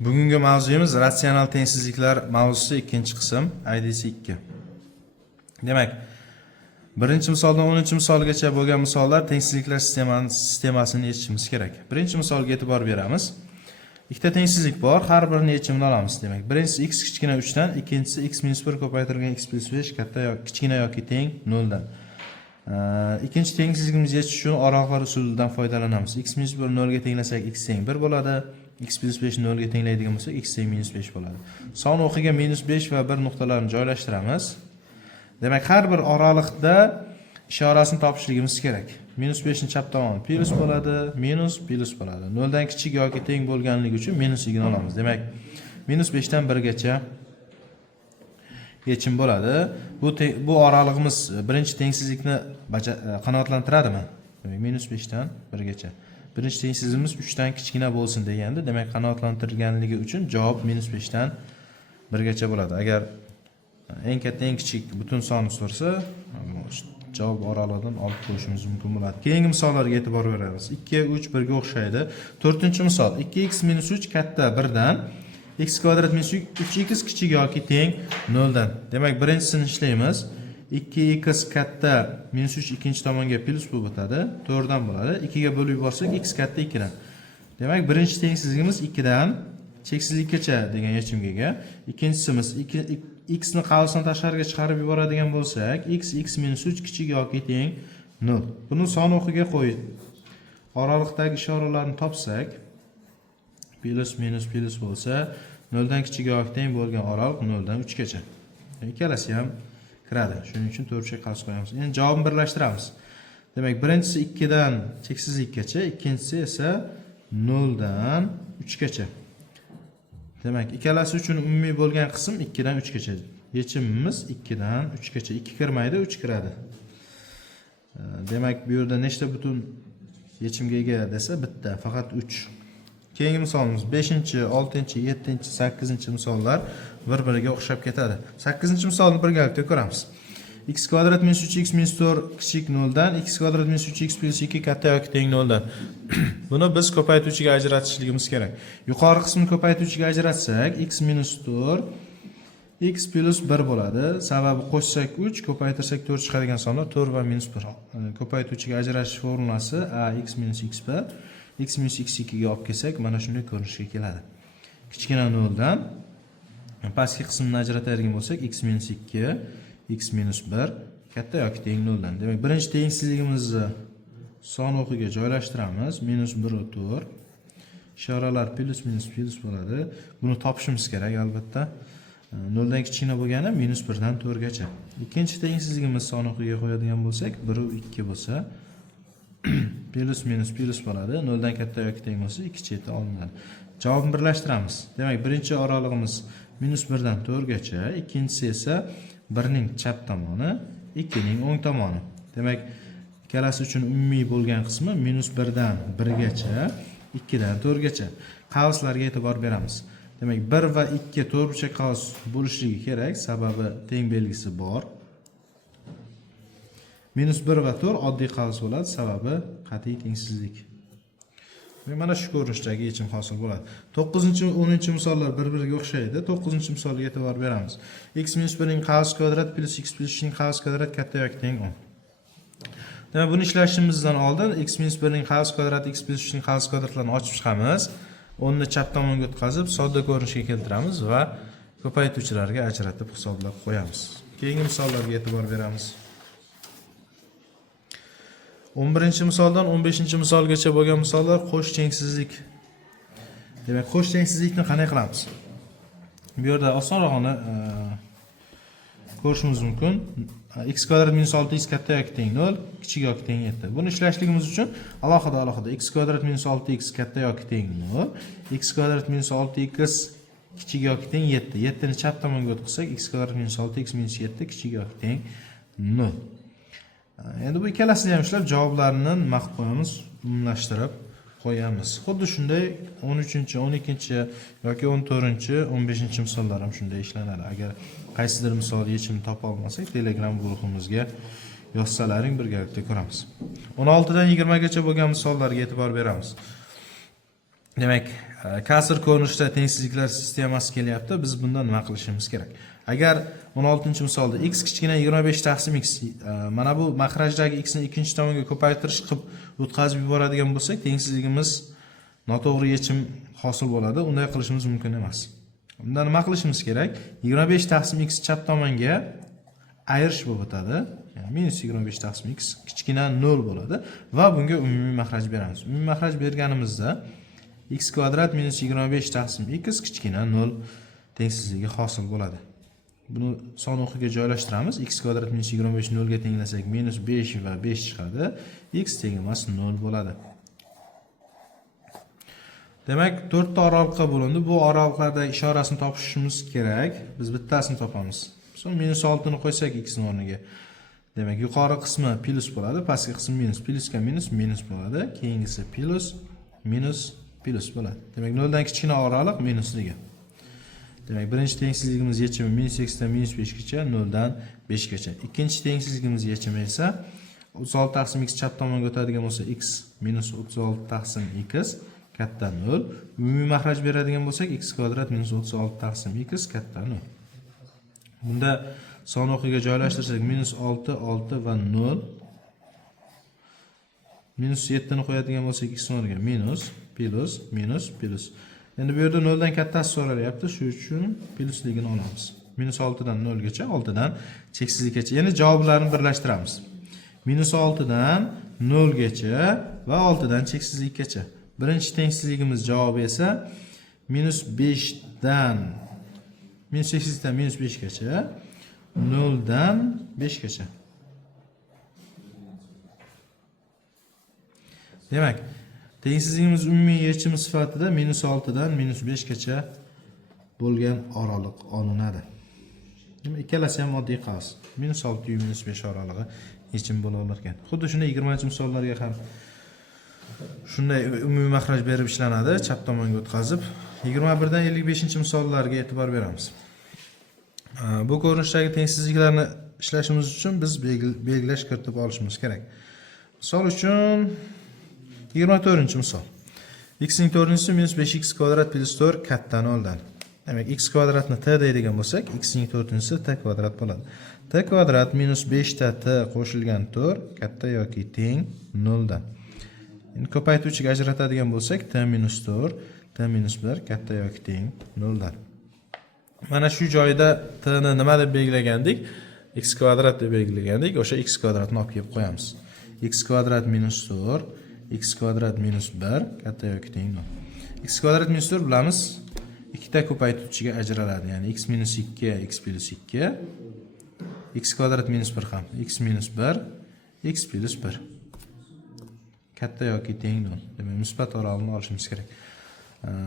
Bugungi mavzuyimiz ratsional tengsizliklar mavzusi ikkinchi qism, IDC 2. Demak, birinchi misoldan 10-misolgacha bo'lgan misollar tengsizliklar sistemasini yechishimiz kerak. Birinchi misolga e'tibor beramiz. Ikkita tengsizlik bor, har birini yechimini olamiz. Demak, birinchisi x kichkina 3 dan, ikkinchisi x - 1 ko'paytirilgan x + 5 katta yoki kichkina yoki teng 0 dan. Ikkinchi tengsizligimizni yechish uchun oraliqlar usulidan foydalanamiz. x - 1 0 ga tenglasak x teng 1 bo'ladi. x + 5 0 ga tenglaydigan bo'lsak x teng -5 bo'ladi. Son o'qiga -5 va 1 nuqtalarini joylashtiramiz. Demak, har bir oraliqda ishorasini topishligimiz kerak. -5 ni chap tomoni plus bo'ladi, minus plus bo'ladi. 0 dan kichik yoki teng bo'lganligi uchun minusligini olamiz. Demak, -5 dan 1 gacha yechim bo'ladi. Bu oralig'imiz birinchi tengsizlikni qanoatlantiradimi? Demak, -5 dan 1 gacha. Birinchi tengsizligimiz 3 dan kichkina bo'lsin deganda, demak qanoatlantirilganligi uchun javob -5 dan 1 gacha bo'ladi. Agar eng katta eng kichik butun sonni so'rasa, javob oralig'idan olib qo'yishimiz mumkin bo'ladi. Keyingi misollarga e'tibor beramiz. 2 3 1 ga o'xshaydi. 4-misol 2x - 3 katta 1 dan, x kvadrat - 3x kichik yoki teng 0 dan. Demak, birinchisini ishlaymiz. 2x katta -3 ikkinchi tomonga plus bo'lib o'tadi, 4 dan bo'ladi. 2 ga bo'lib yuborsak x katta 2 dan. Demak, birinchi tengsizligimiz 2 dan cheksizlikkacha degan yechimga ega. Ikkinchisimiz x ni qavsdan tashqariga chiqarib yuboradigan bo'lsak, x - 3 kichik yoki teng 0. Buni son o'qiga qo'yib, oraliqdagi ishoralarni topsak, plus minus plus bo'lsa, 0 dan kichik yoki teng bo'lgan oraliq 0 dan 3 gacha. Ikkalasi ham kiradi. Shuning uchun to'rtcha qavs qo'yamiz. Endi javobni birlashtiramiz. Demak, birinchisi 2 dan cheksizlikkacha, ikkinchisi esa 0 dan 3 gacha. Demak, ikkalasi uchun umumiy bo'lgan qism 2 dan 3 gacha. Yechimimiz 2 dan 3 gacha. 2 kirmaydi, 3 kiradi. Demak, bu yerda nechta butun yechimga ega desa, bitta, faqat 3. Keyingi misolimiz 5-chi, 6-chi, 7-chi, 8-chi misollar bir-biriga o'xshab ketadi. 8-misolni birgalikda ko'ramiz. x kvadrat - 3x - 4 kichik 0 dan, x kvadrat - 3x + 2 katta yoki teng 0 dan. Buni biz ko'paytuvchiga ajratishligimiz kerak. Yuqori qismini ko'paytuvchiga ajratsak, x - 4 x + 1 bo'ladi. Sababi qo'shsak 3, ko'paytirsak 4 chiqadigan sonlar 4 va -1. Ko'paytuvchiga ajratish formulasi a x - x1 x - x2 ga olib kelsak, mana shunday ko'rinishga keladi. Kichkina 0 dan pastki qismini ajratadigan bo'lsak, x - 2 x - 1 katta yoki teng 0 dan. Demak, birinchi tengsizligimizni son o'qiga joylashtiramiz. -1 o'tur. Ishoralar plus minus plus bo'ladi. Buni topishimiz kerak albatta. 0 dan kichkina bo'lgani -1 dan 4 gacha. Ikkinchi tengsizligimiz son o'qiga qo'yadigan bo'lsak, 1 u 2 bo'lsa, plus minus plus bo'ladi. 0 dan katta yoki teng bo'lsa, 2 cheti olinadi. Javobni birlashtiramiz. Demak, birinchi oralig'imiz -1 dan 4 gacha, ikkinchisi esa 1 ning chap tomoni, 2 ning o'ng tomoni. Demak, ikkalasi uchun umumiy bo'lgan qismi -1 dan 1 gacha, 2 dan 4 gacha. Qavslarga e'tibor beramiz. Demak, 1 va 2 to'rtburchak qavs bo'lishligi kerak, sababi teng belgisi bor. -1 va 4 oddiy qavs bo'ladi, sababi qat'iy tengsizlik. Mana shu ko'rinishdagi yechim hosil bo'ladi. 9-chi, 10-chi misollar bir-biriga o'xshaydi. 9-misolga e'tibor beramiz. x - 1 ning qavs kvadrat plus x + 3 ning qavs kvadrat katta yoki teng 10. Demak, buni ishlashimizdan oldin x - 1 ning qavs kvadrat x + 3 ning qavs kvadratlarini ochib chiqamiz. 10 ni chap tomonga o'tkazib, sodda ko'rinishga keltiramiz va ko'paytuvchilarga ajratib hisoblab qo'yamiz. Keyingi misollarga e'tibor beramiz. 11-misoldan 15-misolgacha bo'lgan misollar qo'sh tengsizlik. Demak, qo'sh tengsizlikni qanday qilamiz? Bu yerda osonrog'ini ko'rishimiz mumkin. x kvadrat - 6x katta yoki teng 0, kichik yoki teng 7. Buni ishlashligimiz uchun alohida x kvadrat - 6x katta yoki teng 0, x kvadrat - 6x kichik yoki teng 7. 7 ni chap tomonga o'tkazsak, x kvadrat - 6x - 7 kichik yoki teng 0. Endi bu ikkalasini ham ishlab javoblarini maqib qo'yamiz, umumlashtirib qo'yamiz. Xuddi shunday 13-chi, 12-chi yoki 14-chi, 15-chi misollar ham shunday ishlanadi. Agar qaysidir misol yechimini topa olmasak, Telegram guruhimizga yozsalaring birgalikda ko'ramiz. 16 dan 20 gacha bo'lgan misollarga e'tibor beramiz. Demak, kasr ko'rinishida tengsizliklar sistemasi kelyapti. Biz bundan nima qilishimiz kerak? Agar 16-misolda x kichkina 25 taqsim x mana bu makrajdagi x ni ikkinchi tomonga ko'paytirish qilib o'tkazib yuboradigan bo'lsak, tengsizligimiz noto'g'ri yechim hosil bo'ladi. Unday qilishimiz mumkin emas. Unda nima qilishimiz kerak? 25 taqsim x chap tomonga ayirish bo'lib o'tadi. Ya'ni minus 25 taqsim x kichkina 0 bo'ladi va bunga umumiy makraj beramiz. Umumiy makraj berganimizda x kvadrat minus 25 taqsim x kichkina 0 tengsizligi hosil bo'ladi. Buni son o'qiga joylashtiramiz. X kvadrat minus 25 0 ga tenglasak minus 5 va 5 chiqadi. X teng emas 0 bo'ladi. Demak, 4 ta oraliqqa bo'lindi. Bu oraliqlarda ishorasini topishimiz kerak. Biz bittasini topamiz. So'ng minus 6 ni qo'ysak x ni o'rniga. Demak, yuqori qismi plus bo'ladi, pastki qismi minus. Plusga minus minus bo'ladi. Keyingisi plus minus plus bo'ladi. Demak, 0 dan kichkina oraliq minusligi. Demak, birinchi tengsizligimiz yechimi minus x dan minus 5 gacha, 0 dan 5 gacha. Ikkinchi tengsizligimiz yechimi esa 36 taqsim x chap tomonga o'tadigan bo'lsa x minus 36 taqsim x katta 0. Umumiy makraj beradigan bo'lsak x kvadrat minus 36 taqsim x katta 0. Bunda son o'qiga joylashtirsak minus 6 6 va 0. Minus 7 ni qo'yadigan bo'lsak x o'rniga minus plus minus plus. Endi bu yerda 0 dan kattasi so'ralyapti, shuning uchun plusligini olamiz. Minus 6 dan 0 gacha, 6 dan cheksizlikgacha. Ya'ni javoblarni birlashtiramiz. Minus 6 dan 0 gacha va 6 dan cheksizlikgacha. Birinchi tengsizligimiz javobi esa minus 5 dan minus 8 dan minus 5 gacha, 0 dan 5 gacha. Demak, tengsizligimiz umumiy yechimi sifatida minus 6 dan minus 5 gacha bo'lgan oraliq olinadi. Demak, ikkalasi ham oddiy qavs. Minus 6 yu minus 5 oralig'i yechim bo'la olar ekan. Xuddi shunday 20-misollarga ham shunday umumiy makraj berib ishlanadi, chap tomonga o'tkazib. 21 dan 55-misollarga e'tibor beramiz. Bu ko'rinishdagi tengsizliklarni ishlashimiz uchun biz belgilash kiritib olishimiz kerak. Misol uchun 24-misol. X ning 4-si minus 5x kvadrat plus 4 katta 0 dan. Demak, x kvadratni t deydigan bo'lsak, x ning 4-si t kvadrat bo'ladi. T kvadrat minus 5 ta t qo'shilgan 4 katta yoki teng 0 dan. Endi ko'paytuvchiga ajratadigan bo'lsak, t minus 4, t minus 1 katta yoki teng 0 dan. Mana shu joyda t ni nima deb belgilagandik? X kvadrat deb belgilagandik. O'sha x kvadratni olib kelib qo'yamiz. X kvadrat minus 4, x kvadrat minus 1 katta yoki teng 0. X kvadrat minus 4 bilamiz, ikkita ko'paytuvchiga ajraladi. Ya'ni x minus 2, x plus 2, x kvadrat minus 1 ham x minus 1, x plus 1 katta yoki teng 0. Demak, musbat oraliqni olishimiz kerak.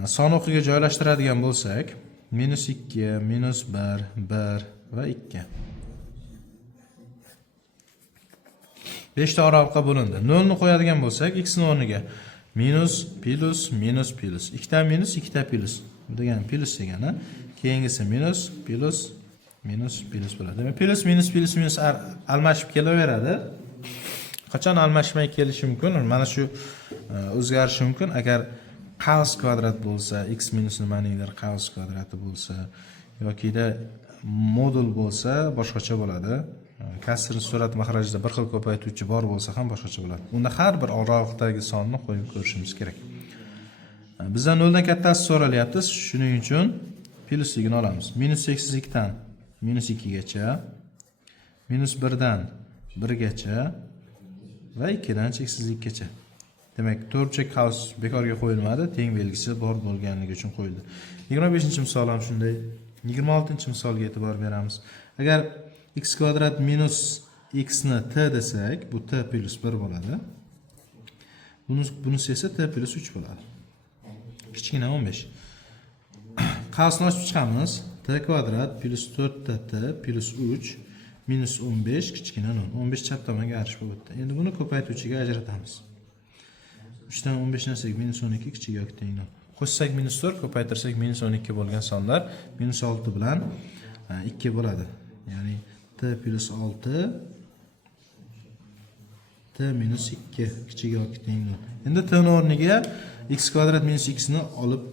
Son o'qiga joylashtiradigan bo'lsak, minus 2, minus 1, 1 va 2. 5 ta oraliqqa bo'lindi. 0 ni qo'yadigan bo'lsak, x ni o'rniga minus plus minus plus. 2 ta minus, 2 ta plus. Bu degani plus degani, keyingisi minus plus minus plus bo'ladi. Demak, plus minus plus minus almashib kelaveradi. Qachon almashmay kelishi mumkin? Mana shu o'zgarishi mumkin agar qavs kvadrat bo'lsa, x minus nimaningdir qavs kvadrati bo'lsa yokida modul bo'lsa boshqacha bo'ladi. Kasr surat makrajida bir xil ko'paytuvchi bor bo'lsa ham boshqacha bo'ladi. Unda har bir oraliqdagi sonni qo'yib ko'rishimiz kerak. Bizdan 0 dan kattasi so'ralyapti, shuning uchun plusligini olamiz. Minus 8 dan minus 2 gacha, minus 1 dan 1 gacha va 2 dan cheksizlikgacha. Demak, to'rtburchak qavs bekorga qo'yilmadi, teng belgisi bor bo'lganligi uchun qo'yildi. 25-misol ham shunday. 26-misolga e'tibor beramiz. Agar x kvadrat minus x ni t desak, bu t plus 1 bo'ladi. Bunisi esa t plus 3 bo'ladi. Kichkina 15. Qavsni ochib chiqamiz. T kvadrat plus 4 t plus 3 minus 15 kichkina 0. 15 chap tomonga arish bo'lib o'tdi. Endi buni ko'paytuvchiga ajratamiz. 3 dan 15 narsaga minus 12 kichik yoki teng 0. Qo'shsak minus 4, ko'paytirsak minus 12 bo'lgan sonlar minus 6 bilan 2 bo'ladi. Ya'ni t plus 6 t minus 2 kichik yoki teng 0. Endi t ni o'rniga x kvadrat minus x ni olib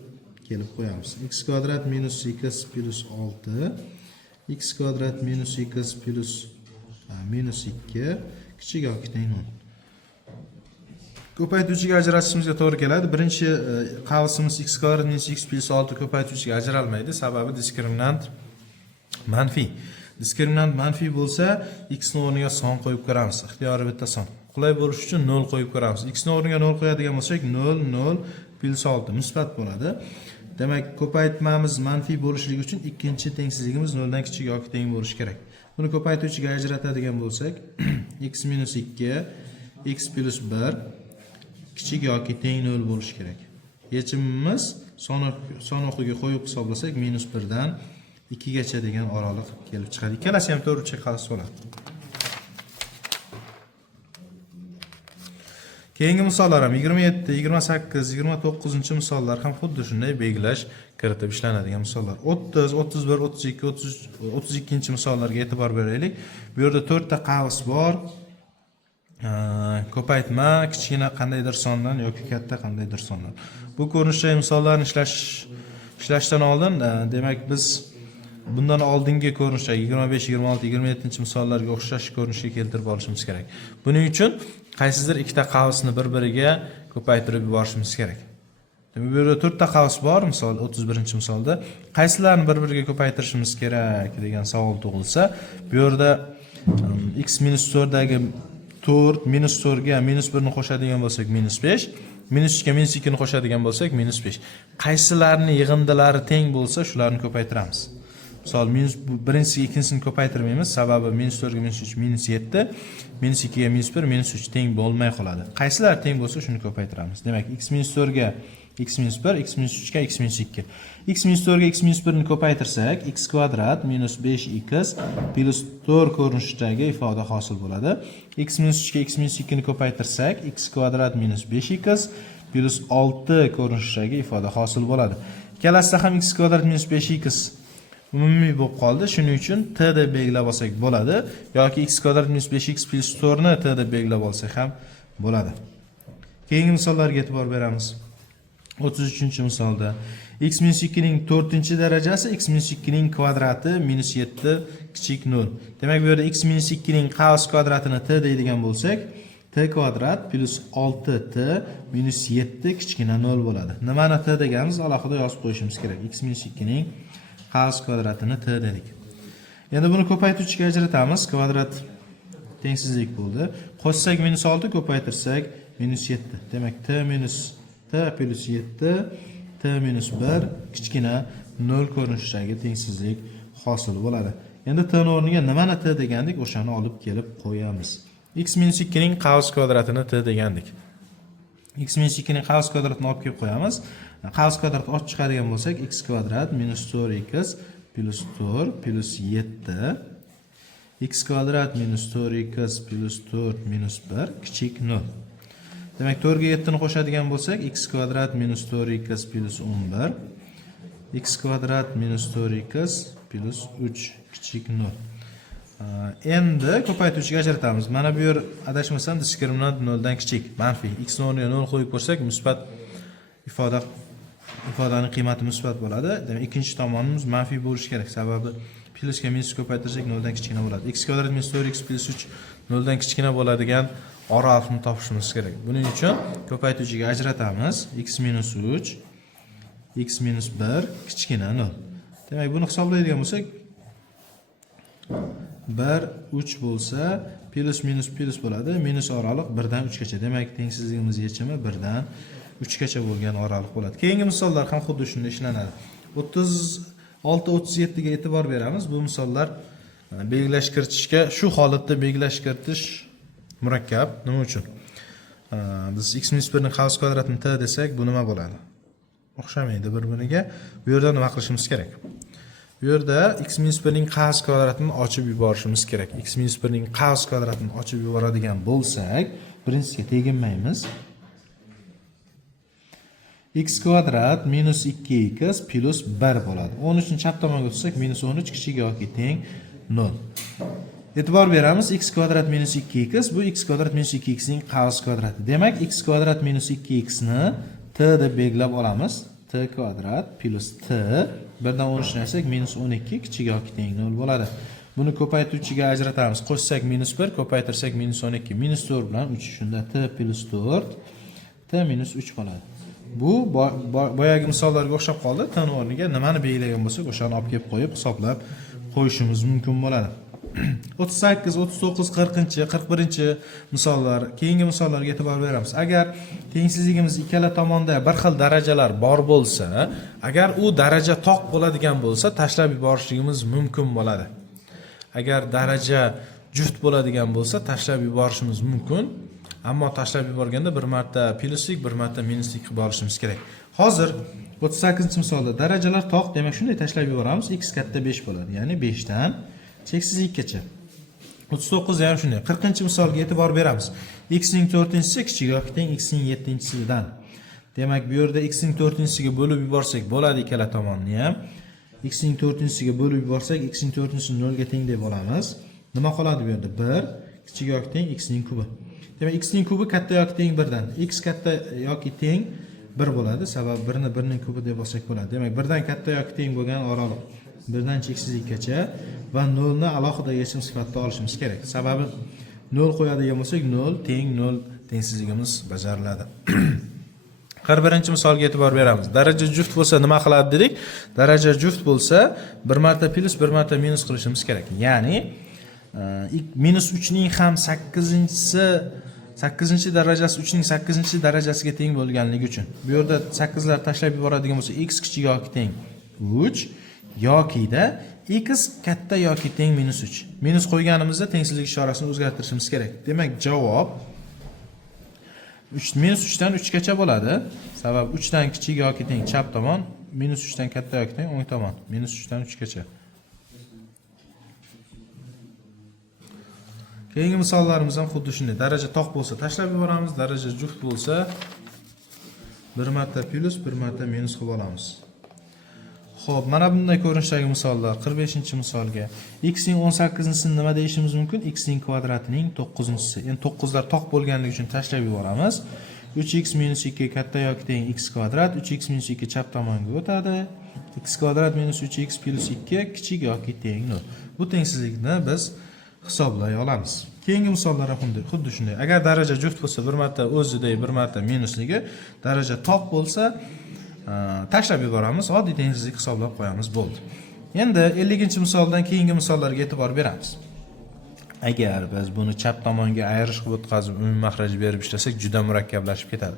kelib qo'yamiz. X kvadrat minus x plus 6 x kvadrat minus x plus minus 2 kichik yoki teng 0. Ko'paytuvchiga ajratishimizga to'g'ri keladi. Birinchi qavsimiz x kvadrat minus x plus 6 ko'paytuvchiga ajralmaydi. Sababi diskriminant manfiy. Diskriminant manfiy bo'lsa, x ni o'rniga son qo'yib ko'ramiz. Ixtiyoriy bitta son. Qulay bo'lish uchun 0 qo'yib ko'ramiz. X ni o'rniga 0 qo'yadigan bo'lsak, 0 0 plus 6 musbat bo'ladi. Demak, ko'paytmamiz manfiy bo'lishligi uchun ikkinchi tengsizligimiz 0 dan kichik yoki teng bo'lishi kerak. Buni ko'paytuvchiga ajratadigan bo'lsak, x minus 2 x plus 1 kichik yoki teng 0 bo'lishi kerak. Yechimimiz son o'qiga qo'yib hisoblasak minus 1 dan 2 gacha degan oraliq kelib chiqadi. Ikkalasi ham to'g'ri qarshi bo'ladi. Keyingi misollar ham 27, 28, 29 misollar ham xuddi shunday belgilash kiritib ishlanadigan misollar. 30, 31, 32, 32 misollarga e'tibor beraylik. Bu yerda 4 ta qavs bor. Ko'paytma kichkina qandaydir sondan yoki katta qandaydir sondan. Bu ko'rinishdagi misollarni ishlashdan oldin, demak biz bundan oldingi ko'rinishdagi 25, 26, 27 misollarga o'xshash ko'rinishga keltirib olishimiz kerak. Buning uchun qaysidir ikkita qavsni bir-biriga ko'paytirib yuborishimiz kerak. Demak, bu yerda 4 ta qavs bor, misol 31-misolda. Qaysilarni bir-biriga ko'paytirishimiz kerak degan savol tug'ilsa, bu yerda x minus 4 dagi 4 minus 4 ga minus 1 ni qo'shadigan bo'lsak minus 5, minus 2 ga minus 2 ni qo'shadigan bo'lsak minus 5. Qaysilarni yig'indilari teng bo'lsa, shularni ko'paytiramiz. Misol minus birinchisiga ikkinchisini ko'paytirmaymiz, sababi minus 4 ga minus 3 minus 7, minus 2 ga minus 1 minus 3 teng bo'lmay qoladi. Qaysilar teng bo'lsa, shuni ko'paytiramiz. Demak, x minus 4 ga x minus 1, x minus 3 ga x minus 2. X minus 4 ga x minus 1 ni ko'paytirsak, x kvadrat minus 5x plus 4 ko'rinishidagi ifoda hosil bo'ladi. X minus 3 ga x minus 2 ni ko'paytirsak, x kvadrat minus 5x plus 6 ko'rinishidagi ifoda hosil bo'ladi. Ikkalasida ham x kvadrat minus 5x umumiy bo'lib qoldi. Shuning uchun t deb belgilab olsak bo'ladi yoki x kvadrat minus 5x plus 4 ni t deb belgilab olsak ham bo'ladi. Keyingi misollarga e'tibor beramiz. 33-misolda x minus 2 ning 4-darajasi x minus 2 ning kvadrati minus 7 kichik 0. Demak, bu yerda x minus 2 ning qavs kvadratini t deydigan bo'lsak, t kvadrat plus 6t minus 7 kichkina 0 bo'ladi. Nimani t deganimiz alohida yozib qo'yishimiz kerak. X minus 2 ning qavs kvadratini t dedik. Endi buni ko'paytuvchiga ajratamiz. Kvadrat tengsizlik bo'ldi. Qo'shsak minus 6, ko'paytirsak minus 7. Demak, t minus t plus 7 t minus 1 kichkina 0 ko'rinishidagi tengsizlik hosil bo'ladi. Endi t o'rniga nimani t degandik, o'shani olib kelib qo'yamiz. X minus 2 ning qavs kvadratini t degandik. X minus 2 ning qavs kvadratini olib kelib qo'yamiz. Qavs kvadrat olib chiqadigan bo'lsak, x kvadrat minus 4x plus 4 plus 7 x kvadrat minus 4x plus 4 minus 1 kichik 0. Demak, 4 ga 7 ni qo'shadigan bo'lsak, x kvadrat minus 4x plus 11 x kvadrat minus 4x plus 3 kichik 0. Endi ko'paytuvchiga ajratamiz. Mana bu yer adashmasam diskriminant 0 dan kichik, manfiy. X ni o'rniga 0 qo'yib ko'rsak, musbat ifodaning qiymati musbat bo'ladi. Demak, ikkinchi tomonimiz manfiy bo'lishi kerak. Sababi plusga minus ko'paytirsak 0 dan kichkina bo'ladi. X kvadrat minus 4x plus 3 0 dan kichkina bo'ladigan oraliqni topishimiz kerak. Buning uchun ko'paytuvchiga ajratamiz. X minus 3 x minus 1 kichkina 0. Demak, buni hisoblaydigan bo'lsak 1 3 bo'lsa, plus minus plus bo'ladi. Minus oraliq 1 dan 3 gacha. Demak, tengsizligimiz yechimi 1 dan 3 gacha bo'lgan oraliq bo'ladi. Keyingi misollar ham xuddi shunday ishlanadi. 36-37 ga e'tibor beramiz. Bu misollar belgilash kiritishga, shu holatda belgilash kiritish murakkab. Nima uchun? Biz x minus 1 ning qavs kvadratini t desak, bu nima bo'ladi? O'xshamaydi bir-biriga. Bu yerda nima qilishimiz kerak? Bu yerda x minus 1 ning qavs kvadratini ochib yuborishimiz kerak. X minus 1 ning qavs kvadratini ochib yuboradigan bo'lsak, birinchisiga teginmaymiz. X kvadrat minus 2x plus 1 bo'ladi. 13 ni chap tomonga o'tsak, minus 13 kichik yoki teng 0. E'tibor beramiz, x kvadrat minus 2x bu x kvadrat minus 2x ning qavs kvadrati. Demak, x kvadrat minus 2x ni t deb belgilab olamiz. T kvadrat plus t birdan 10 ishlatsak minus 12 kichik yoki teng 0 bo'ladi. Buni ko'paytuvchiga ajratamiz. Qo'shsak minus 1, ko'paytirsak minus 12. Minus 4 bilan 3 shunda t plus 4 t minus 3 qoladi. Bu boyagi misollarga o'xshab qoldi. T ning o'rniga nimani belgilagan bo'lsak, o'shani olib kelib qo'yib hisoblab qo'yishimiz mumkin bo'ladi. 38, 39, 40, 41 misollar, keyingi misollarga e'tibor beramiz. Agar tengsizligimiz ikkala tomonda bir xil darajalar bor bo'lsa, agar u daraja toq bo'ladigan bo'lsa, tashlab yuborishimiz mumkin bo'ladi. Agar daraja juft bo'ladigan bo'lsa, tashlab yuborishimiz mumkin. Ammo tashlab yuborganda bir marta plyuslik, bir marta minuslik qilib borishimiz kerak. Hozir 38-misolda darajalar toq, demak shunday tashlab yuboramiz. X katta 5 bo'ladi. Ya'ni 5 dan cheksizlikkacha. 39 ham shunday. 40-misolga e'tibor beramiz. X ning 4-chisi kichik yoki teng x ning 7-chisidan. Demak, bu yerda x ning 4-chisiga bo'lib yuborsak bo'ladi ikkala tomonni ham. X ning 4-chisiga bo'lib yuborsak, x ning 4-chisini 0 ga teng deb olamiz. Nima qoladi bu yerda? 1 kichik yoki teng x ning kubi. Demak, x ning kubi katta yoki teng 1 dan. X katta yoki teng 1 bo'ladi. Sababi 1 ni 1 ning kubi deb olsak bo'ladi. Demak, 1 dan katta yoki teng bo'lgan oraliq 1 dan cheksizlikkacha va 0 ni alohida yechim sifatida olishimiz kerak. Sababi 0 qo'yadigan bo'lsak 0 teng 0 tengsizligimiz bajariladi. 41-misolga e'tibor beramiz. Daraja juft bo'lsa nima qiladi dedik? Daraja juft bo'lsa, bir marta plus, bir marta minus qilishimiz kerak. Ya'ni minus 3 ning ham 8-chisi 8-darajasi 3 ning 8-darajasiga teng bo'lganligi uchun. Bu yerda 8 lar tashlab yuboradigan bo'lsa, x kichik yoki teng 3 yokida x katta yoki teng minus 3. Minus qo'yganimizda tengsizlik ishorasini o'zgartirishimiz kerak. Demak, javob minus 3 dan 3 gacha bo'ladi. Sabab 3 dan kichik yoki teng chap tomon, minus 3 dan katta yoki teng o'ng tomon. Minus 3 dan 3 gacha. Keyingi misollarimiz ham xuddi shunday. Daraja toq bo'lsa tashlab yuboramiz, daraja juft bo'lsa bir marta plus, bir marta minus qilib olamiz. Xo'p, mana bunday ko'rinishdagi misollar. 45-misolga x ning 18-sini nima deyishimiz mumkin? X ning kvadratining 9-si. Endi 9 lar toq bo'lganligi uchun tashlab yuboramiz. 3x minus 2 katta yoki teng x kvadrat, 3x minus 2 chap tomonga o'tadi. X kvadrat minus 3x plus 2 kichik yoki teng 0. Bu tengsizlikni biz hisoblay olamiz. Keyingi misollar ham xuddi shunday. Agar daraja juft bo'lsa, bir marta o'zidagi, bir marta minusligi, daraja toq bo'lsa, tashlab yuboramiz, oddiy tengsizlik hisoblab qo'yamiz, bo'ldi. Endi 50-misoldan keyingi misollarga e'tibor beramiz. Agar biz buni chap tomonga ayirish qilib o'tkazib, umumiy mahraj berib ishlasak, juda murakkablashiib ketadi.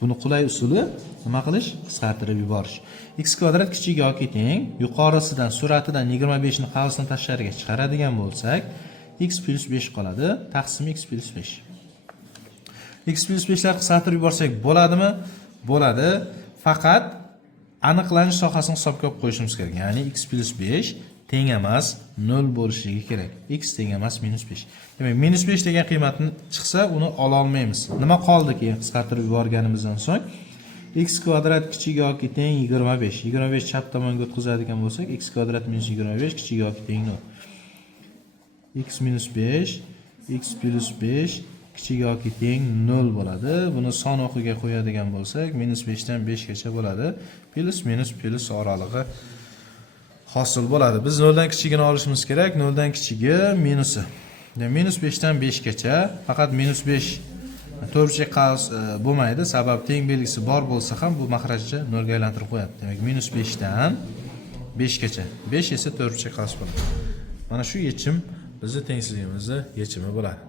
Buni qulay usuli nima qilish? Qisqartirib yuborish. X kvadrat kichik yoki teng, yuqorisidan suratidan 25 ni qavsini tashqariga chiqaradigan bo'lsak, x plus 5 qoladi, taqsim x plus 5. X plus 5 lar qisqartirib yuborsak bo'ladimi? Bo'ladi. Faqat aniqlanish sohasini hisobga olib qo'yishimiz kerak. Ya'ni x plus 5 teng emas 0 bo'lishligi kerak. X teng emas minus 5. Demak, minus 5 degan qiymatni chiqsa, uni ola olmaymiz. Nima qoldi keyin qisqartirib yuborganimizdan so'ng? X kvadrat kichik yoki teng 25. 25 chap tomonga o'tkazadigan bo'lsak, x kvadrat minus 25 kichik yoki teng 0. X minus 5, x plus 5 kichik yoki teng 0 bo'ladi. Buni son o'qiga qo'yadigan bo'lsak, minus 5 dan 5 gacha bo'ladi. Plus minus plus oralig'i hosil bo'ladi. Biz 0 dan kichigini olishimiz kerak. 0 dan kichigi minusi. Ya'ni minus 5 dan 5 gacha, faqat minus 5 to'rtburchak qavs bo'lmaydi. Sabab teng belgisi bor bo'lsa ham bu mahrajni 0 ga aylantirib qo'yadi. Demak, minus 5 dan 5 gacha. 5 esa to'rtburchak qavs bo'ladi. Mana shu yechim bizning tengsizligimizning yechimi bo'ladi.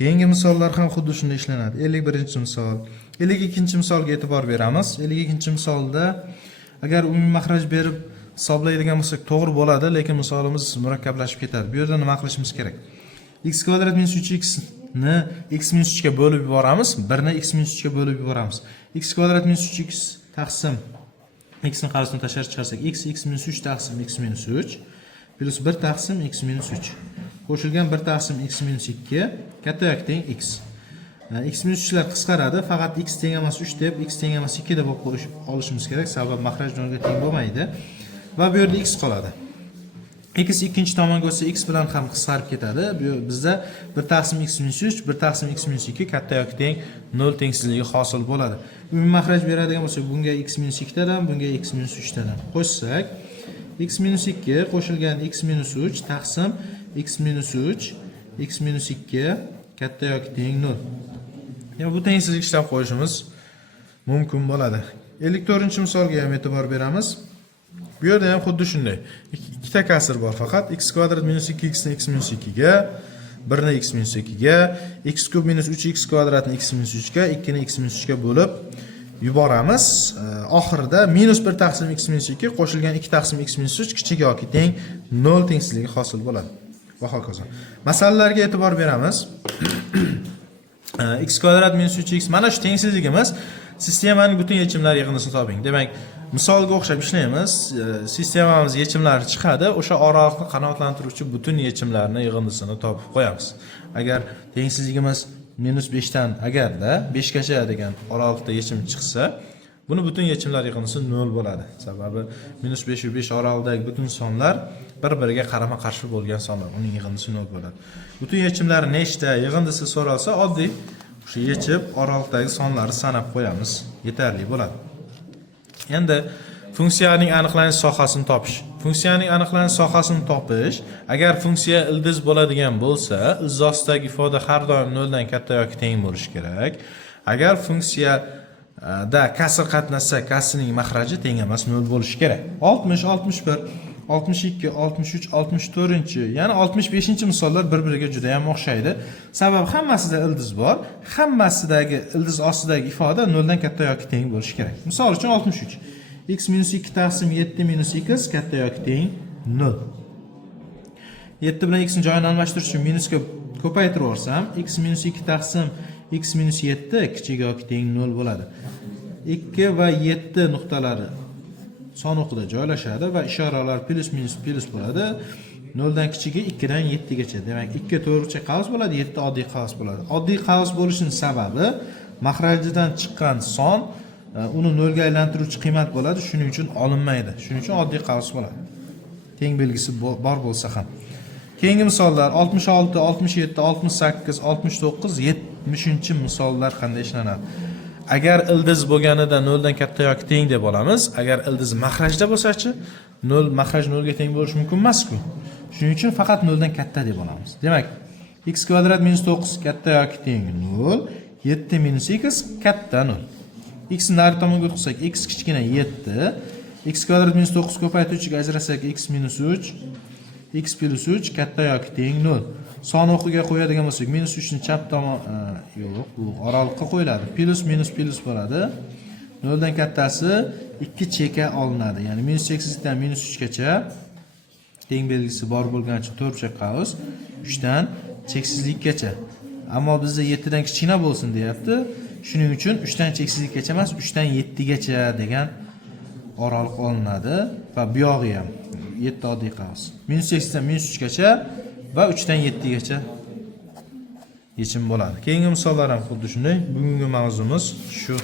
Keyingi misollar ham xuddi shunday ishlanadi. 51-misol. 52-misolga e'tibor beramiz. 52-misolda agar umumiy mahraj berib hisoblaydigan bo'lsak to'g'ri bo'ladi, lekin misolimiz murakkablashib ketadi. Bu yerda nima qilishimiz kerak? X kvadrat minus 3x ni x minus 3 ga bo'lib yuboramiz, 1 ni x minus 3 ga bo'lib yuboramiz. X kvadrat minus 3x taqsim x ni qarsini tashqari chiqarsak, x minus 3 taqsim x minus 3 plus 1 taqsim x minus 3. Qo'shilgan 1 taqsim x minus 2 katta yoki teng x. X minus 3 lar qisqaradi, faqat x teng emas 3 deb, x teng emas 2 deb olishimiz kerak, sababi mahraj 0 ga teng bo'lmaydi va bu yerda x qoladi. x ikkinchi tomonga o'tsa x bilan ham qisqarib ketadi. Bu bizda 1 taqsim x minus 3, 1 taqsim x minus 2 katta yoki teng 0 tengsizligi hosil bo'ladi. Umumiy makhraj beradigan bo'lsak, bunga x minus 2 tadan, bunga x minus 3 tadan qo'shsak, x minus 2 qo'shilgan x minus 3 taqsim x minus 3, x minus 2 katta yoki teng 0. Yani bu tengsizlik ishlab qo'yishimiz mumkin bo'ladi. 54-misolga ham e'tibor beramiz. Bu yerda ham xuddi shunday. Ikkita kasr bor faqat. X kvadrat minus 2x ni x minus 2 ga, 1 ni x minus 2 ga, x kub minus 3x kvadratni x minus 3 ga, 2 ni x minus 3 ga bo'lib yuboramiz. Oxirida minus 1 taqsim x minus 2 qo'shilgan 2 taqsim x minus 3 kichik yoki teng 0 tengsizligi hosil bo'ladi. Va hokazo. Masalalarga e'tibor beramiz. X kvadrat minus 3x mana shu tengsizligimiz sistemaning butun yechimlari yig'indisini toping. Demak, misolga o'xshab ishlaymiz. Sistemamiz yechimlari chiqadi. O'sha oraliqni qanoatlantiruvchi butun yechimlarni yig'indisini topib qo'yamiz. Agar tengsizligimiz -5 dan agarda 5 gacha degan oraliqda yechim chiqsa, buni butun yechimlar yig'indisi 0 bo'ladi. Sababi -5 va 5 oraliqdagi butun sonlar bir-biriga qarama-qarshi bo'lgan sonlar. Uning yig'indisi 0 bo'ladi. Butun yechimlar nechta yig'indisi so'ralsa, oddiy o'sha yechib oraliqdagi sonlarni sanab qo'yamiz. Yetarli bo'ladi. Endi funksiyaning aniqlanish sohasini topish. Funksiyaning aniqlanish sohasini topish, agar funksiya ildiz bo'ladigan bo'lsa, ildiz ostidagi ifoda har doim 0 dan katta yoki teng bo'lishi kerak. Agar funksiyada kasr qatnashsa, kasrning mahraji teng emas 0 bo'lishi kerak. 60, 61, 62, 63, 64, ya'ni 65-misollar bir-biriga juda ham o'xshaydi. Sabab hammasida ildiz bor, hammasidagi ildiz ostidagi ifoda 0 dan katta yoki teng bo'lishi kerak. Misol uchun 63. X minus 2 taqsim 7 minus x katta yoki teng 0. 7 bilan x ni joyini almashtirish uchun minusga ko'paytirib yuborsam, x minus 2 taqsim x minus 7 kichik yoki teng 0 bo'ladi. 2 va 7 nuqtalari son o'qida joylashadi va ishoralar plus minus plus bo'ladi. 0 dan kichigi 2 dan 7 gacha. Demak, 2 to'rtburchak qavs bo'ladi, 7 oddiy qavs bo'ladi. Oddiy qavs bo'lishining sababi mahrajidan chiqqan son uni 0 ga aylantiruvchi qiymat bo'ladi, shuning uchun olinmaydi. Shuning uchun oddiy qavs bo'ladi. Teng belgisi bor bo'lsa ham. Keyingi misollar 66, 67, 68, 69, 70-misollar qanday ishlanadi? Agar ildiz bo'lganida 0 dan katta yoki teng deb olamiz. Agar ildiz mahrajda bo'lsa-chi, 0 mahraj 0 ga teng bo'lishi mumkin emas-ku. Shuning uchun faqat 0 dan katta deb olamiz. Demak, x kvadrat minus 9 katta yoki teng 0, 7 minus x katta 0. X ni nari tomonga o'tqizsak, x kichkina 7, x kvadrat minus 9 ko'paytiruvchiga ajratsak, x minus 3, x plus 3 katta yoki teng 0. Son o'qiga qo'yadigan bo'lsak, minus 3 ni chap tomon yo'q, bu oraliqqa qo'yiladi. Plus minus plus bo'ladi. 0 dan kattasi 2 cheka olinadi. Ya'ni minus cheksizlikdan minus 3 gacha teng belgisi bor bo'lgancha to'rtburchak qavs 3 dan cheksizlikgacha. Ammo bizda 7 dan kichkina bo'lsin deyapti. Shuning uchun 3 dan cheksizlikgacha emas, 3 dan 7 gacha degan oraliq olinadi va bu yog'i ham 7 oddiy qavs. Minus 8 dan minus 3 gacha va 3 dan 7 gacha yechim bo'ladi. Keyingi misollar ham xuddi shunday. Bugungi mavzumiz shu.